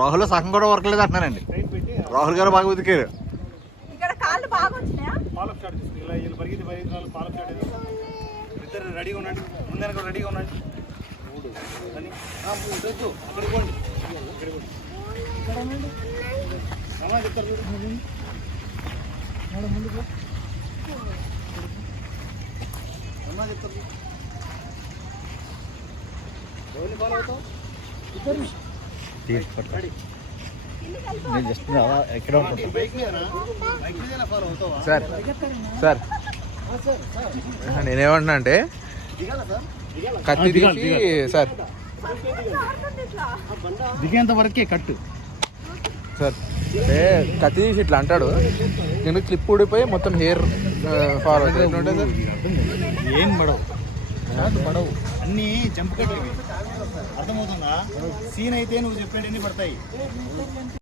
రాహుల్ సగం కూడా వర్క్ లేదు అంటున్నానండి రాహుల్ గారు బాగా ఉతికారు ఇద్దరు నేను జస్ట్ సార్ సార్ నేనేమంటున్నా అంటే కత్తి సార్ దిగేంత వరకే కట్టు సార్ అంటే కత్తి తీసి ఇట్లా అంటాడు నేను క్లిప్ ఊడిపోయి మొత్తం హెయిర్ ఫాల్ అవుతుంది ఎట్లా ఉంటుంది సార్ ఏం పడవు పడవు అన్ని చంపకట్లేవి అర్థమవుతుందా సీన్ అయితే నువ్వు చెప్పాడు ఎన్ని పడతాయి